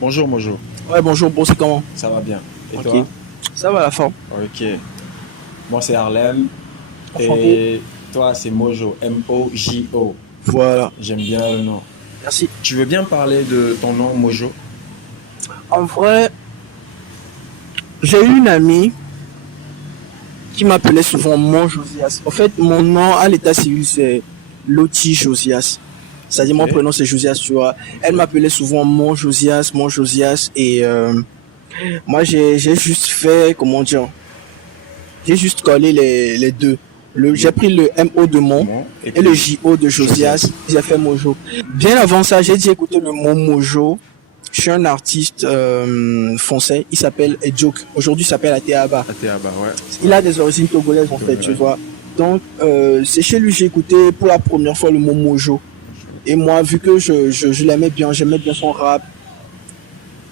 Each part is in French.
Bonjour Mojo, Ouais, bonjour, bon, c'est comment? ça va bien. Et Ok. toi? Ça va à la fin. Ok. Moi c'est Harlem Enchanté. et toi c'est Mojo, M-O-J-O. Voilà. J'aime bien le nom. Merci. Tu veux bien parler de ton nom Mojo? En vrai, j'ai eu une amie qui m'appelait souvent Mon Josias. En fait, mon nom à l'état civil, c'est Loti Josias. C'est-à-dire, Ok, mon prénom, c'est Josias, tu vois. Elle ok. m'appelait souvent Mon Josias, Mon Josias. Et moi, j'ai juste fait, comment dire, j'ai juste collé les deux. J'ai Le pris le MO de Mon nom et et le puis JO de Josias. Josias. J'ai fait Mojo. Bien avant ça, j'ai dit écouter le mot Mojo. Je suis un artiste français, il s'appelle Edjoke. Aujourd'hui, il s'appelle Ateaba. Ateaba, ouais. Il Ouais. a des origines togolaises en fait, tu Togolais. vois. Donc, c'est chez lui j'ai écouté pour la première fois le mot Mojo. Mojo. Et moi, vu que je l'aimais bien, j'aimais bien son rap,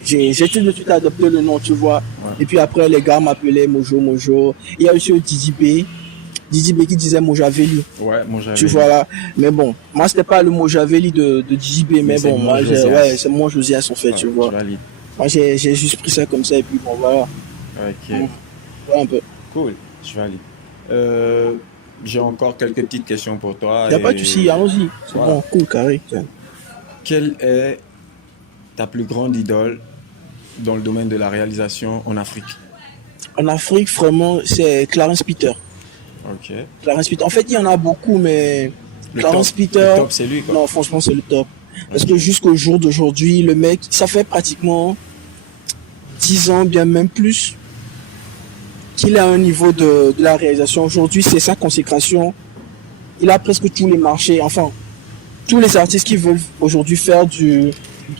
j'ai tout de suite adopté le nom, tu vois. Ouais. Et puis après, les gars m'appelaient Mojo, Mojo. Il y a aussi Didi B qui disait Mojaveli. Ouais, mon Tu j'avais vois lu. là. Mais bon, moi c'était pas le Mojaveli de Didi B, Mais mais c'est bon, mon moi, ouais, Josias. c'est moi Josias en fait, Ouais, tu je vois. valide. Moi, j'ai juste pris ça comme ça et puis bon, voilà. Ok, Voilà un peu. cool, je valide. Euh, j'ai encore quelques petites questions pour toi Y a pas de souci, et allons-y. C'est voilà. bon, cool, carré. Tiens. Quelle est ta plus grande idole dans le domaine de la réalisation en Afrique? En Afrique, vraiment, c'est Clarence Peter. Ok. Clarence Peter. En fait, il y en a beaucoup, mais Le top. Clarence Le Peter, top, c'est lui, quoi. non, franchement, c'est le top. Parce Ok. que jusqu'au jour d'aujourd'hui, le mec, ça fait pratiquement 10 ans, bien même plus, qu'il a un niveau de la réalisation. Aujourd'hui, c'est sa consécration. Il a presque tous les marchés, enfin, tous les artistes qui veulent aujourd'hui faire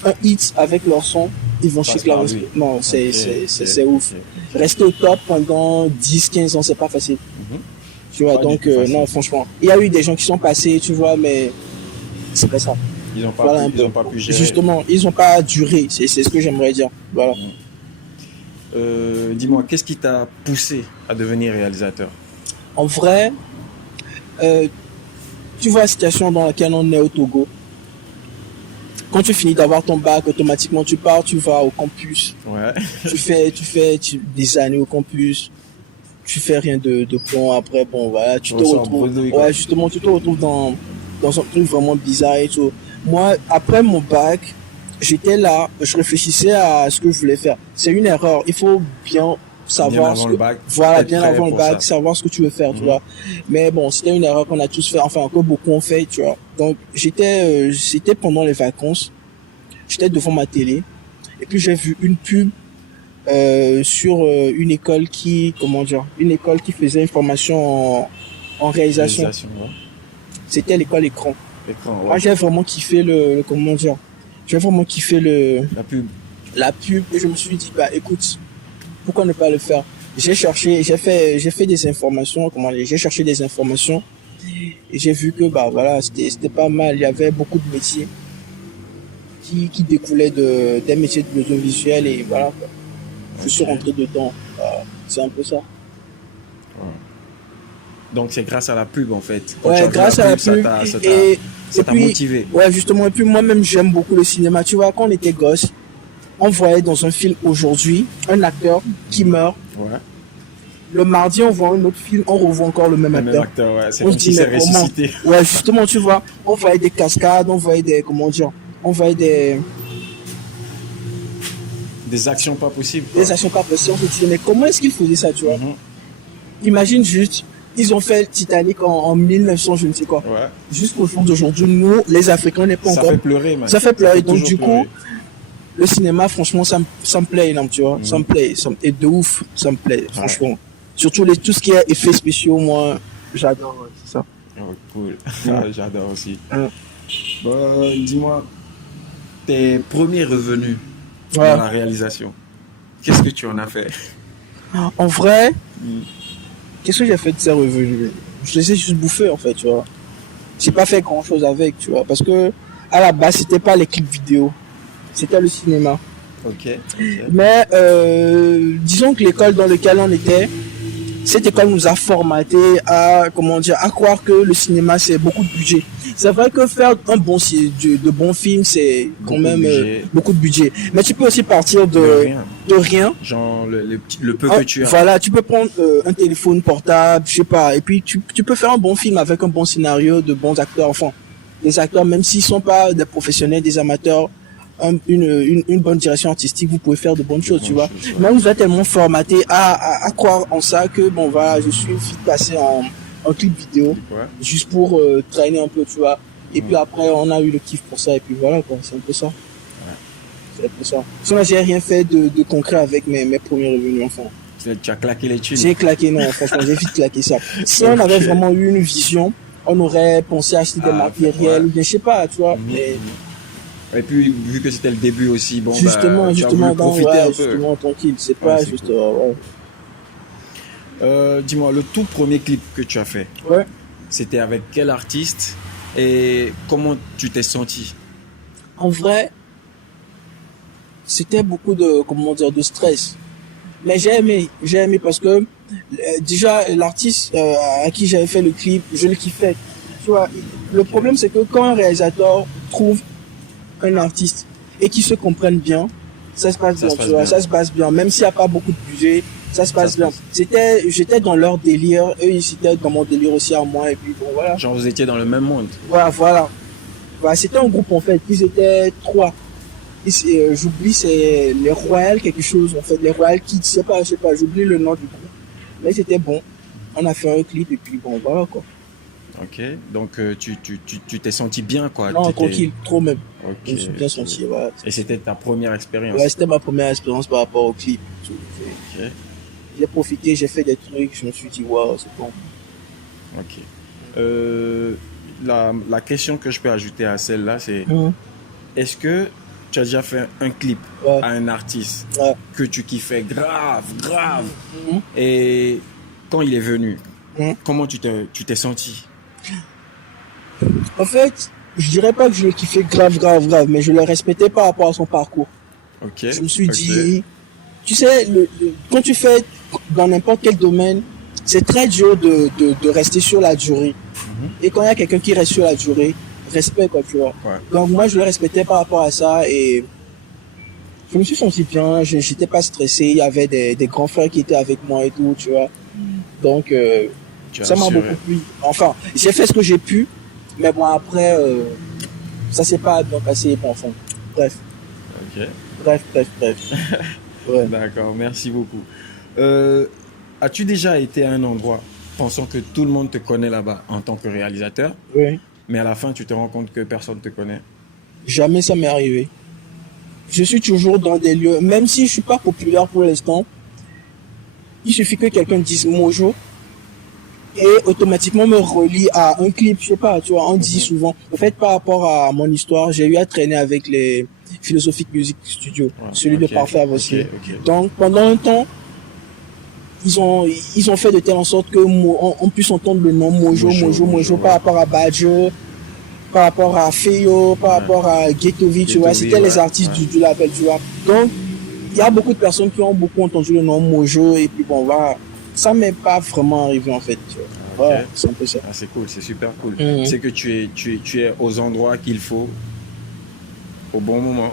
un hit avec leur son, ils vont chez Passe par Clarence. lui. Non, Ok, ok, c'est ouf. ok. Rester au top pendant 10 15 ans, c'est pas facile. Mhm. Tu vois, Pas du donc, tout facile. non, franchement. Il y a eu des gens qui sont passés, tu vois, mais c'est pas ça. Voilà un Ils peu. ont pas pu gérer. Justement, ils ont pas duré. C'est ce que j'aimerais dire. Voilà. Mhm. Dis-moi, qu'est-ce qui t'a poussé à devenir réalisateur? En vrai, euh, tu vois la situation dans laquelle on est au Togo. Quand tu finis d'avoir ton bac, automatiquement tu pars, tu vas au campus. Ouais. Des années au campus. Tu fais rien de bon. Après, bon, voilà, tu Tu te ressors retrouves. bredouille, quoi. Ouais, justement, tu te retrouves dans un truc vraiment bizarre et tout. Moi, après mon bac, j'étais là, je réfléchissais à ce que je voulais faire. C'est une erreur. Il faut bien Bien savoir ce avant que, le bac, voilà, être bien prêt avant le pour bac, ça. savoir ce que tu veux faire, tu Mhm. vois. Mais bon, c'était une erreur qu'on a tous fait, enfin, que beaucoup ont fait, tu vois. Donc, c'était pendant les vacances. J'étais devant ma télé. Et puis, j'ai vu une pub, sur une école une école qui faisait une formation en réalisation. Réalisation, ouais. C'était l'école Écran. Écran, Moi, ouais. j'ai vraiment kiffé j'ai vraiment kiffé La pub. la pub et je me suis dit, bah, écoute, pourquoi ne pas le faire? J'ai fait des informations, j'ai cherché des informations et j'ai vu que, bah, voilà, c'était pas mal. Il y avait beaucoup de métiers qui découlaient des métiers de l'audiovisuel et voilà, quoi. Je suis Ok. rentré dedans. C'est un peu ça. Ouais. Donc c'est grâce à la pub en fait. Quand tu Ouais, as vu la grâce à la pub, pub. Et, ça et t'a puis, motivé. ouais, justement, et puis moi-même, j'aime beaucoup le cinéma. Tu vois, quand on était gosse, on voyait dans un film aujourd'hui un acteur qui meurt. Ouais. Le mardi, on voit un autre film, on revoit encore le même Le même acteur. acteur, ouais. C'est On se comme dit, si c'est mais comment? ressuscité. Ouais, justement, tu vois, on voyait des cascades, on voyait on voyait Des actions pas possibles, quoi. des actions pas possibles. On se dit, mais comment est-ce qu'ils faisaient ça, tu vois? Mhm. Imagine juste, ils ont fait Titanic en 1900, je ne sais quoi. Ouais. Jusqu'au jour d'aujourd'hui, nous, les Africains, on n'est pas Ça encore. fait pleurer, man. Ça fait pleurer. Donc, toujours du coup, pleurer. le cinéma, franchement, ça me plaît énorme, tu vois. Ça me plaît. Et de ouf, ça me plaît, franchement. Surtout tout ce qui est effets spéciaux, moi, j'adore, ouais, c'est ça. Oh, cool. Ouais. J'adore aussi. Ouais. Bon, dis-moi, tes premiers revenus dans Ouais. la réalisation, qu'est-ce que tu en as fait? En vrai, Mm. qu'est-ce que j'ai fait de ces revenus? Je les ai juste bouffés, en fait, tu vois. J'ai pas fait grand chose avec, tu vois. Parce que, à la base, c'était pas les clips vidéo. C'était le cinéma. Ok. Ok. Mais, disons que l'école dans laquelle on était, cette école nous a formaté à, à croire que le cinéma c'est beaucoup de budget. C'est vrai que faire de bons films c'est quand même beaucoup de budget. Mais tu peux aussi partir de rien. Genre le peu que tu as. Voilà, tu peux prendre un téléphone portable, je sais pas, et puis tu peux faire un bon film avec un bon scénario, de bons acteurs. Enfin, des acteurs, même s'ils sont pas des professionnels, des amateurs, une bonne direction artistique, vous pouvez faire de bonnes choses, tu vois. Mais on nous a tellement formaté à croire en ça que bon voilà, je suis vite passé en clip vidéo, juste pour traîner un peu, tu vois. Et puis après, on a eu le kiff pour ça, et puis voilà quoi, c'est un peu ça. C'est un peu ça. Sinon, j'ai rien fait de concret avec mes premiers revenus, enfin. Tu as claqué les thunes. J'ai claqué, non, franchement, j'ai vite claqué ça. Si on avait vraiment eu une vision, on aurait pensé à acheter des matériels, ou bien je sais pas, tu vois. Mais... Et puis, vu que c'était le début aussi, bon, justement, tu as voulu profiter un peu. Justement, tranquille, c'est pas juste... Dis-moi, le tout premier clip que tu as fait, c'était avec quel artiste et comment tu t'es senti? En vrai, c'était beaucoup de stress. Mais j'ai aimé parce que déjà l'artiste à qui j'avais fait le clip, je le kiffais. Tu vois, le problème c'est que quand un réalisateur trouve un artiste et qu'ils se comprennent bien, ça se passe bien, tu vois, ça se passe bien. Même s'il n'y a pas beaucoup de budget, ça se passe bien. J'étais dans leur délire, eux ils étaient dans mon délire aussi à moi, et puis bon voilà. Genre vous étiez dans le même monde. Voilà. C'était un groupe en fait, ils étaient 3. J'oublie, c'est les Royal quelque chose, en fait, les Royal Kids, je sais pas, j'oublie le nom du groupe. Mais c'était bon. On a fait un clip et puis bon, voilà quoi. Ok, donc tu t'es senti bien quoi. Non, tranquille, trop même. Ok. Je me suis bien senti, voilà. Et c'était ta première expérience? Ouais, c'était ma première expérience par rapport au clip. Ok. J'ai profité, j'ai fait des trucs, je me suis dit, waouh, c'est bon. Ok. La question que je peux ajouter à celle-là, c'est est-ce que tu as déjà fait un clip à un artiste que tu kiffais grave, et quand il est venu, comment tu t'es senti? En fait, je dirais pas que je l'ai kiffé grave, mais je le respectais par rapport à son parcours. Ok. Je me suis dit, tu sais, quand tu fais dans n'importe quel domaine, c'est très dur de rester sur la durée. Et quand il y a quelqu'un qui reste sur la durée, respect quoi, tu vois. Donc moi je le respectais par rapport à ça et je me suis senti bien, j'étais pas stressé, il y avait des grands frères qui étaient avec moi et tout, tu vois. Donc ça m'a beaucoup plu. Enfin, j'ai fait ce que j'ai pu, mais bon après ça s'est pas bien passé, bon, enfin. Bref. Ok. Bref. Ouais. D'accord, merci beaucoup. As-tu déjà été à un endroit pensant que tout le monde te connaît là-bas en tant que réalisateur? Oui. Mais à la fin, tu te rends compte que personne ne te connaît? Jamais ça m'est arrivé. Je suis toujours dans des lieux, même si je suis pas populaire pour l'instant, il suffit que quelqu'un dise Mojo et automatiquement me relie à un clip, je sais pas, tu vois, on dit souvent. En fait, par rapport à mon histoire, j'ai eu à traîner avec les Philosophic Music Studio, celui de Parfait Avancé. Donc, pendant un temps, ils ont fait de telle en sorte que on puisse entendre le nom Mojo par rapport à Badjo, par rapport à Feyo, par rapport à Ghettovi, tu vois, c'était les artistes du label, tu vois. Donc, il y a beaucoup de personnes qui ont beaucoup entendu le nom Mojo et puis bon, voilà, ça m'est pas vraiment arrivé en fait, tu vois. Voilà, c'est un peu ça. Ah, c'est cool, c'est super cool. C'est que tu es aux endroits qu'il faut, au bon moment.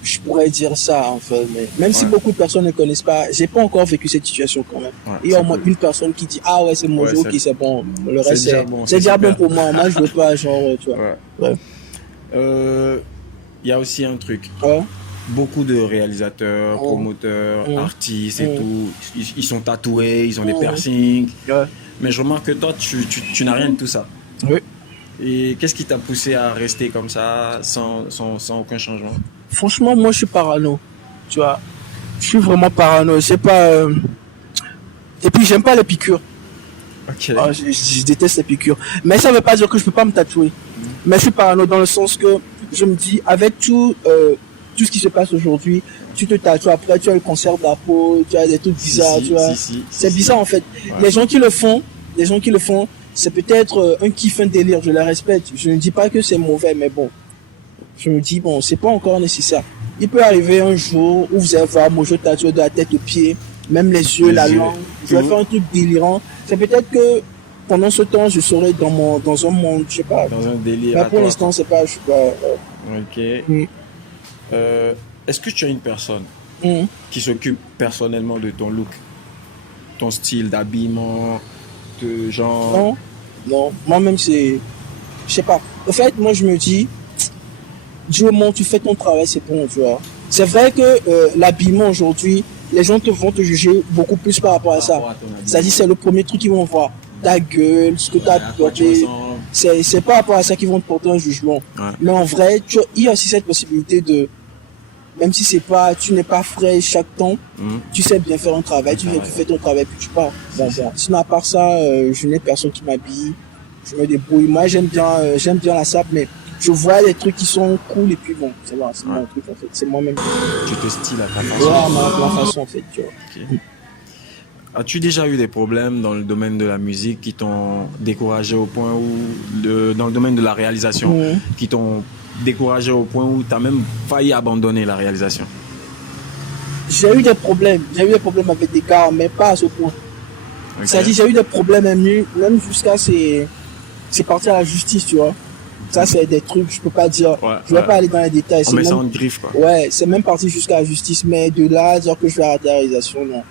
Je pourrais dire ça en fait, mais même si beaucoup de personnes ne connaissent pas, j'ai pas encore vécu cette situation quand même. Il y a au moins une personne qui dit ah ouais c'est Mojo, ok c'est bon, le reste c'est déjà bon pour moi. Moi je veux pas genre tu vois. Il y a aussi un truc. Beaucoup de réalisateurs, promoteurs, artistes et tout, ils sont tatoués, ils ont des piercings. Mais je remarque que toi tu n'as rien de tout ça. Oui. Et qu'est-ce qui t'a poussé à rester comme ça sans aucun changement? Franchement, moi, je suis parano. Tu vois, je suis vraiment parano. C'est pas. Et puis, j'aime pas les piqûres. Ok. Je déteste les piqûres. Mais ça veut pas dire que je peux pas me tatouer. Mais je suis parano dans le sens que je me dis, avec tout ce qui se passe aujourd'hui, tu te tatoues après, tu as le cancer de la peau, tu as des trucs bizarres, tu vois. C'est bizarre en fait. Ouais. Les gens qui le font, c'est peut-être un kiff, un délire. Je les respecte. Je ne dis pas que c'est mauvais, mais bon. Je me dis, bon, c'est pas encore nécessaire. Il peut arriver un jour où vous allez voir Mojo tatoué de la tête aux pieds même les yeux, la langue. Je vais faire un truc délirant. C'est peut-être que pendant ce temps, je serai dans un monde, je sais pas. Dans un délire. Mais pour l'instant, c'est pas, je sais pas. Ok. Est-ce que tu as une personne qui s'occupe personnellement de ton look, ton style d'habillement, de genre? Non. Moi-même, c'est, je sais pas. En fait, moi, je me dis, du moment où tu fais ton travail, c'est bon, tu vois. C'est vrai que l'habillement aujourd'hui, les gens vont te juger beaucoup plus par rapport à ça. C'est-à-dire, c'est le premier truc qu'ils vont voir. Ta gueule, ce que tu as porté. C'est par rapport à ça qu'ils vont te porter un jugement. Ouais. Mais en vrai, il y a aussi cette possibilité de, même si tu n'es pas frais chaque temps, tu sais bien faire un travail, tu fais ton travail, puis tu pars. Bon. Sinon, à part ça, je n'ai personne qui m'habille. Je me débrouille. Moi, j'aime bien la sape, mais je vois les trucs qui sont cool et puis bon, c'est mon truc en fait, c'est moi-même. Tu te styles à ta façon. Ouais, ma façon en fait, tu vois. Okay. As-tu déjà eu des problèmes dans le domaine de la musique qui t'ont découragé au point où, dans le domaine de la réalisation, qui t'ont découragé au point où tu as même failli abandonner la réalisation? J'ai eu des problèmes avec des gars, mais pas à ce point. Okay. C'est-à-dire, j'ai eu des problèmes même jusqu'à c'est parti à la justice, tu vois. Ça, c'est des trucs, je peux pas dire. Je vais pas aller dans les détails. On met ça en griffe, quoi. Ouais, c'est même parti jusqu'à la justice, mais de là à dire que je vais arrêter la réalisation, non.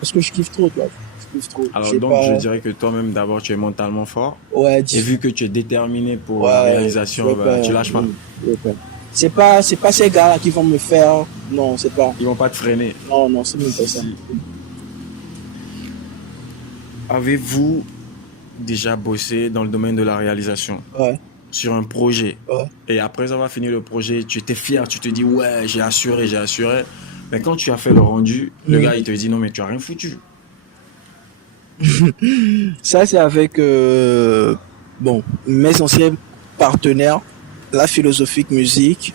Parce que je kiffe trop, tu vois. Je kiffe trop. Alors donc, je dirais que toi-même, d'abord, tu es mentalement fort. Ouais. Et vu que tu es déterminé pour la réalisation, tu lâches pas. C'est pas ces gars-là qui vont me faire. Non, c'est pas. Ils vont pas te freiner. Non, c'est même pas ça. Avez-vous déjà bossé dans le domaine de la réalisation? Ouais. Sur un projet. Ouais. Et après avoir fini le projet, tu étais fier, tu te dis ouais, j'ai assuré. Mais quand tu as fait le rendu, le gars il te dit non mais tu as rien foutu. Ça c'est avec mes anciens partenaires, la Philosophique Musique.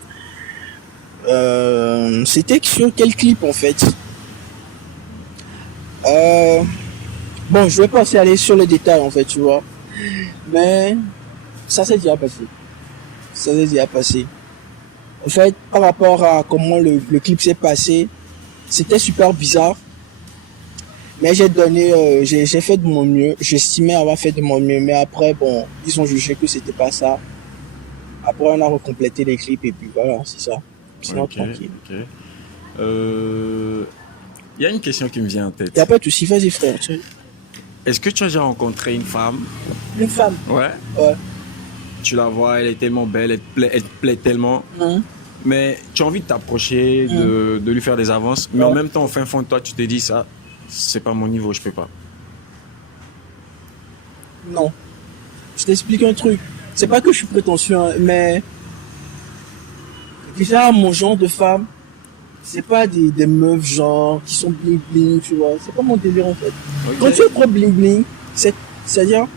C'était sur quel clip en fait? Je vais pas aussi aller sur les détails en fait, tu vois. Mais ça s'est déjà passé. En fait, par rapport à comment le clip s'est passé, c'était super bizarre. Mais j'ai fait de mon mieux. J'estimais avoir fait de mon mieux. Mais après, ils ont jugé que c'était pas ça. Après, on a recomplété les clips et puis voilà, c'est ça. Sinon, tranquille. Il y a une question qui me vient en tête. Il n'y a pas de souci, vas-y frère. Est-ce que tu as déjà rencontré une femme? Une femme? Ouais. Tu la vois, elle est tellement belle, elle te plaît tellement. Mais tu as envie de t'approcher, de lui faire des avances. Mais en même temps, au fin fond de toi, tu te dis ça, c'est pas mon niveau, je peux pas. Non. Je t'explique un truc. C'est pas que je suis prétentieux, mais déjà, mon genre de femme, c'est pas des meufs genre qui sont bling bling, tu vois. C'est pas mon délire en fait. Okay. Quand tu es trop bling bling, c'est-à-dire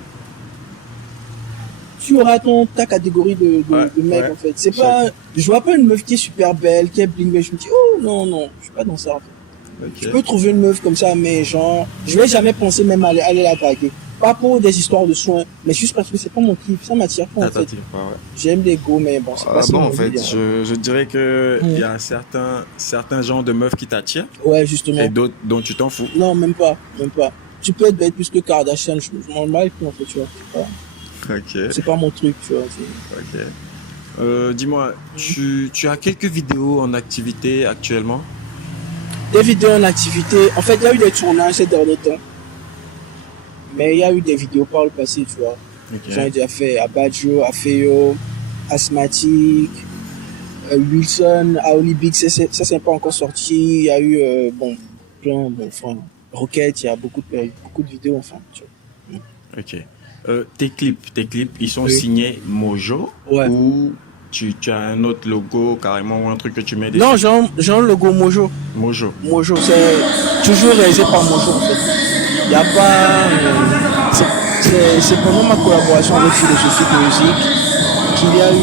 tu auras ta catégorie de mec en fait. C'est pas, je vois pas une meuf qui est super belle, qui est bling bling, je me dis oh non, je suis pas dans ça en fait. Okay. Je peux trouver une meuf comme ça, mais genre, je vais jamais penser même à aller la draguer. Pas pour des histoires de soins, mais juste parce que c'est pas mon kiff, ça m'attire pas en fait. J'aime les go, mais bon, c'est pas ça. En fait, je dirais que il y a certains genres de meufs qui t'attirent. Ouais, justement. Et d'autres dont tu t'en fous. Non, même pas. Tu peux être belle plus que Kardashian, je m'en bats en fait, tu vois. Ok. C'est pas mon truc, tu vois. Ok. Dis-moi, tu as quelques vidéos en activité actuellement? Des vidéos en activité. En fait, il y a eu des tournages ces derniers temps. Mais il y a eu des vidéos par le passé, tu vois. Okay. J'en ai déjà fait Abadjo, Afeyo, Asthmatique, Wilson, Aoli Big, ça c'est pas encore sorti. Il y a eu, Rocket, il y a beaucoup de vidéos, enfin, tu vois. Ok. Tes clips, ils sont signés Mojo? Ouais. Ou tu as un autre logo carrément ou un truc que tu mets dessus? Non, j'ai un logo Mojo. Mojo, c'est toujours réalisé par Mojo en fait. Il n'y a pas... c'est pendant ma collaboration avec Philosophique Musique qu'il y a eu...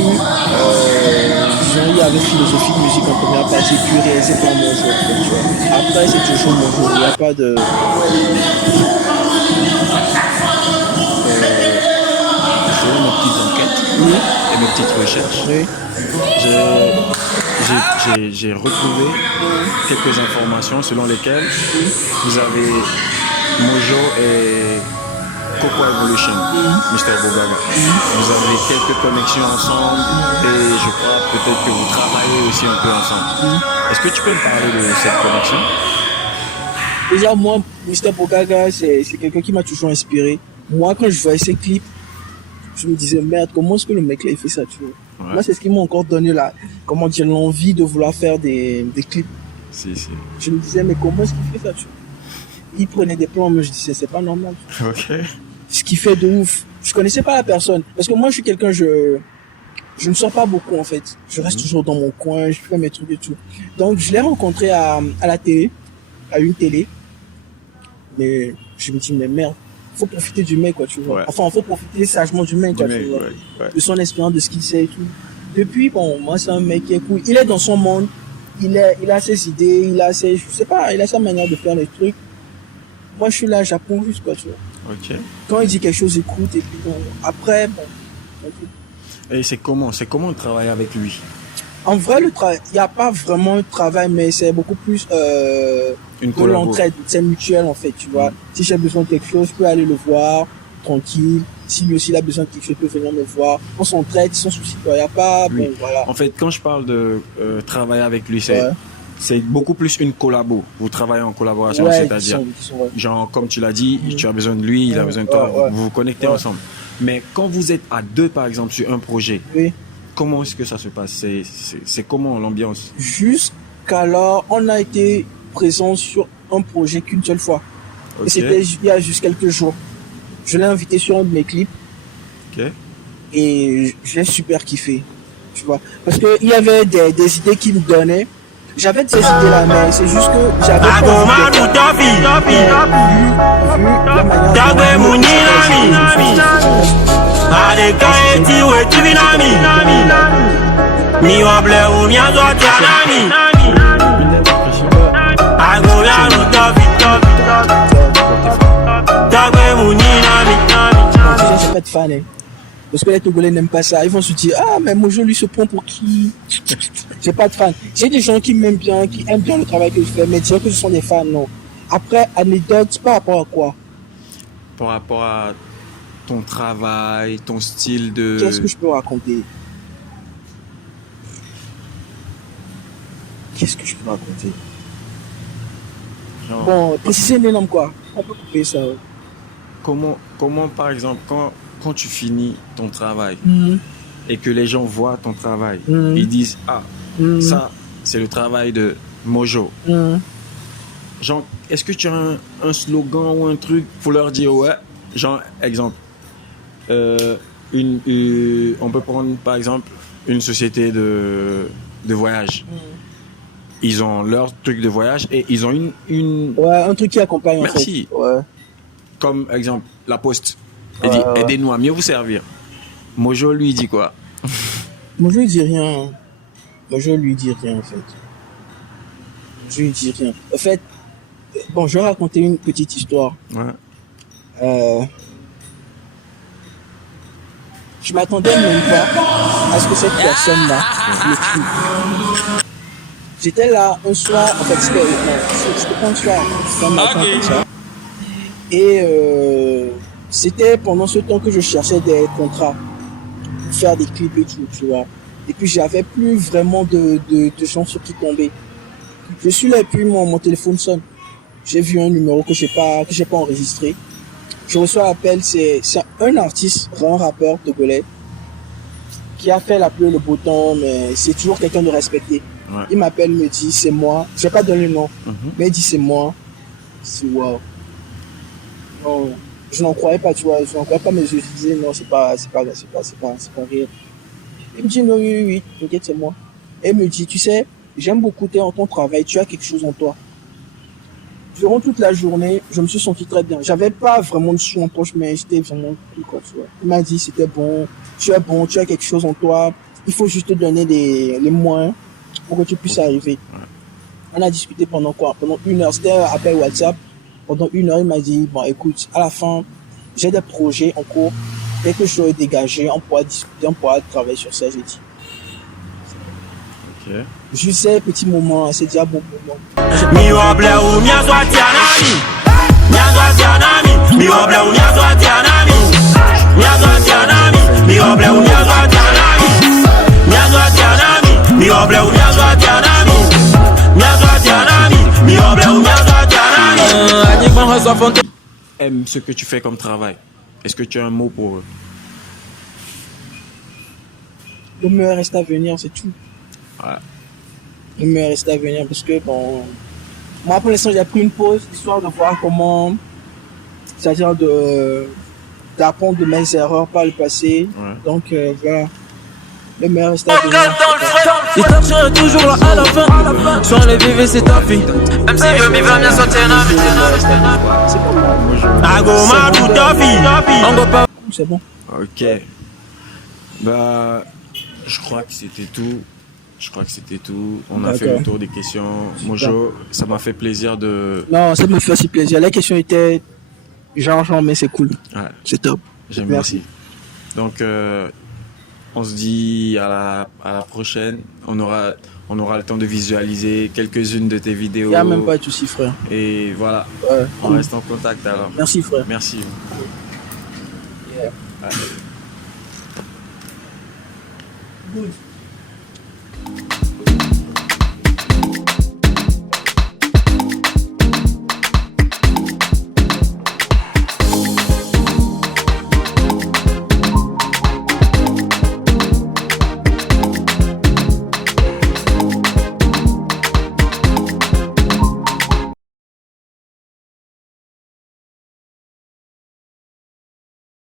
il y avait Philosophique Musique en première partie, puis réalisé par Mojo. Après, c'est toujours Mojo. Il n'y a pas de... je fais mes petites enquêtes. Et mes petites recherches, j'ai retrouvé quelques informations selon lesquelles vous avez Mojo et Coco Evolution, Mr. Bogaga. Vous avez quelques connexions ensemble et je crois peut-être que vous travaillez aussi un peu ensemble. Est-ce que tu peux me parler de cette connexion? Déjà, moi, Mr. Bogaga, c'est quelqu'un qui m'a toujours inspiré. Moi, quand je voyais ses clips, je me disais, merde, comment est-ce que le mec là, il fait ça, tu vois? Moi, c'est ce qui m'a encore donné l'envie de vouloir faire des clips. Si. Je me disais, mais comment est-ce qu'il fait ça, tu vois? Il prenait des plans, mais je disais, c'est pas normal. Ok. Ce qui fait de ouf. Je connaissais pas la personne. Parce que moi, je suis quelqu'un, je ne sors pas beaucoup, en fait. Je reste toujours dans mon coin, je fais mes trucs et tout. Donc, je l'ai rencontré à la télé, à une télé. Mais je me dis, mais merde, faut profiter du mec, quoi, tu vois. Ouais. Enfin, faut profiter sagement du mec, quoi, tu vois. Ouais. De son expérience, de ce qu'il sait et tout. Depuis, bon, moi, c'est un mec qui est cool. Il est dans son monde. Il a ses idées, il a sa manière de faire les trucs. Moi, je suis là, j'apprends juste, quoi, tu vois. Ok. Quand il dit quelque chose, j'écoute, et puis bon, après, bon. Et c'est comment de travailler avec lui? En vrai, il n'y a pas vraiment de travail, mais c'est beaucoup plus de l'entraide, c'est mutuel, en fait, tu vois. Si j'ai besoin de quelque chose, je peux aller le voir, tranquille. Si lui aussi il a besoin de quelque chose, il peut venir me voir. On s'entraide, sans souci, quoi. Il n'y a pas, bon, voilà. En fait, quand je parle de travailler avec lui, c'est beaucoup plus une collabo. Vous travaillez en collaboration, c'est-à-dire, genre, comme tu l'as dit, tu as besoin de lui, il a besoin de toi, vous vous connectez ensemble. Mais quand vous êtes à deux, par exemple, sur un projet, comment est-ce que ça se passe? C'est comment l'ambiance? Jusqu'alors, on a été présent sur un projet qu'une seule fois. Okay. Et c'était il y a juste quelques jours. Je l'ai invité sur un de mes clips. Okay. Et je l'ai super kiffé. Tu vois. Parce que il y avait des idées qu'il me donnait. J'avais de ces idées-là, mais c'est juste que j'avais pas pas de fan, hein. Parce que les Togolais n'aiment pas ça. Ils vont se dire, ah, mais Mojo, lui, se prend pour qui? J'ai pas de fan. J'ai des gens qui m'aiment bien, qui aiment bien le travail que je fais, mais dire que ce sont des fans, non. Après, anecdote, par rapport à quoi? Par rapport à ton travail, ton style de... Qu'est-ce que je peux raconter? Genre... Bon, préciser une énorme quoi. On peut couper ça. Comment par exemple, quand tu finis ton travail et que les gens voient ton travail, ils disent, ça, c'est le travail de Mojo. Genre, est-ce que tu as un slogan ou un truc pour leur dire, ouais, genre, exemple, on peut prendre par exemple une société de voyage. Ils ont leur truc de voyage et ils ont une... Ouais, un truc qui accompagne. Merci. En fait. Ouais. Comme exemple, la Poste. Elle dit, aidez-nous à mieux vous servir. Mojo lui dit quoi? Mojo lui dit rien. Mojo lui dit rien en fait. Je lui dis rien. En fait, bon, je vais raconter une petite histoire. Ouais. Je m'attendais même pas à ce que cette personne-là me tue. J'étais là un soir, en fait, c'était pas un soir, c'était un matin comme ça. Et c'était pendant ce temps que je cherchais des contrats pour faire des clips et tout, tu vois. Et puis j'avais plus vraiment de gens sur qui tomber. Je suis là et puis mon téléphone sonne. J'ai vu un numéro que j'ai pas enregistré. Je reçois l'appel, c'est un artiste, un rappeur togolais qui a fait la pluie et le beau temps, mais c'est toujours quelqu'un de respecté. Ouais. Il m'appelle, me dit c'est moi. Je vais pas donner le nom, mais il dit c'est moi. C'est waouh. Non, je n'en croyais pas, tu vois. Je n'en croyais pas, mais je disais non, c'est pas réel. Il me dit non, oui, t'inquiète, c'est moi. Et il me dit, tu sais, j'aime beaucoup ton travail, tu as quelque chose en toi. Durant toute la journée, je me suis senti très bien. J'avais pas vraiment de sous en poche, mais j'étais vraiment cool, quoi, tu vois. Il m'a dit, c'était bon, tu as quelque chose en toi. Il faut juste te donner les moyens pour que tu puisses arriver. Ouais. On a discuté pendant 1 heure. C'était un appel WhatsApp. Pendant 1 heure, il m'a dit, bon, écoute, à la fin, j'ai des projets en cours. dès que je serai dégagé, on pourra discuter, on pourra travailler sur ça, j'ai dit. Ok. Je sais, petit moment, c'est déjà bon moment. Aime ce que tu fais comme travail. Est-ce que tu as un mot pour eux? Le meilleur reste à venir, c'est tout. Ouais. Le meilleur reste à venir parce que, bon, moi pour l'instant j'ai pris une pause histoire de voir comment, c'est-à-dire d'apprendre de mes erreurs par le passé. Ouais. Donc voilà, le meilleur reste à venir. L'histoire sera toujours là à la fin. Soit les vivre c'est ta fille. Même si je m'y va bien sortir un C'est bon. C'est bon. Ok. Bah, je crois que c'était tout. On a fait le tour des questions. Mojo, ça m'a fait plaisir de... Non, ça me fait aussi plaisir. La question était genre, mais c'est cool. Ouais. C'est top. J'aime Merci. aussi. Donc, on se dit à la prochaine. On aura le temps de visualiser quelques-unes de tes vidéos. Il n'y a même pas de souci, frère. Et voilà. Ouais, On cool. reste en contact alors. Merci, frère. Merci. Yeah. Allez. Good.